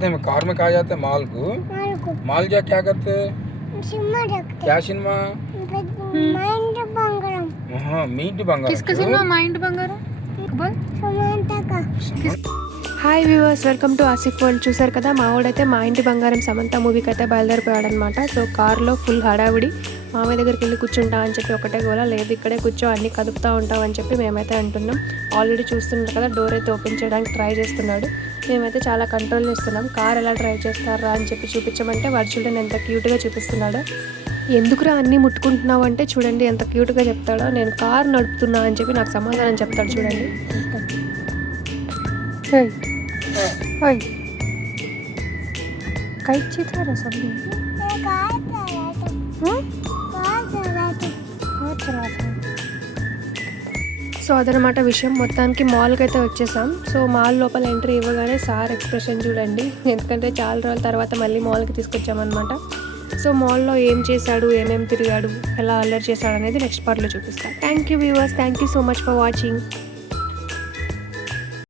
Car में कहा जाता है माल को। माल जा क्या करते? सिनेमा देखते। क्या सिनेमा? माइंड बंगारम। हाँ मीट बंगारम। किसका सिनेमा? माइंड बंगारम बोल. సమంత का। Hi viewers, welcome to Asif world. చూసారు కదా, మా వాడైతే మా ఇంటి బంగారం సమంత మూవీకి అయితే బయలుదేరిపోయాడనమాట. సో కార్లో ఫుల్ హడావిడి. మామయ్య దగ్గరికి వెళ్ళి కూర్చుంటా అని చెప్పి ఒకటే గోలా, లేదు ఇక్కడే కూర్చో అన్నీ కదుపుతూ ఉంటాం అని చెప్పి మేమైతే అంటున్నాం. ఆల్రెడీ చూస్తున్నారు కదా, డోర్ అయితే ఓపెన్ చేయడానికి ట్రై చేస్తున్నాడు. మేమైతే చాలా కంట్రోల్ చేస్తున్నాం. కార్ ఎలా డ్రైవ్ చేస్తారా అని చెప్పి చూపించమంటే వాడు చూడండి ఎంత క్యూట్గా చూపిస్తున్నాడు. ఎందుకురా అన్నీ ముట్టుకుంటున్నావు అంటే చూడండి ఎంత క్యూట్గా చెప్తాడో. నేను కార్ నడుపుతున్నా అని చెప్పి నాకు సమాధానం చెప్తాడు చూడండి. సో అదనమాట విషయం. మొత్తానికి మాల్కి అయితే వచ్చేసాం. సో మాల్ లోపల ఎంట్రీ ఇవ్వగానే సార్ ఎక్స్ప్రెషన్ చూడండి, ఎందుకంటే చాలా రోజుల తర్వాత మళ్ళీ మాల్కి తీసుకొచ్చామన్నమాట. సో మాల్లో ఏం చేశాడు, ఏమేమి తిరిగాడు, ఎలా అల్లరి చేశాడు అనేది నెక్స్ట్ పార్ట్లో చూపిస్తాను. Thank you viewers, thank you so much for watching.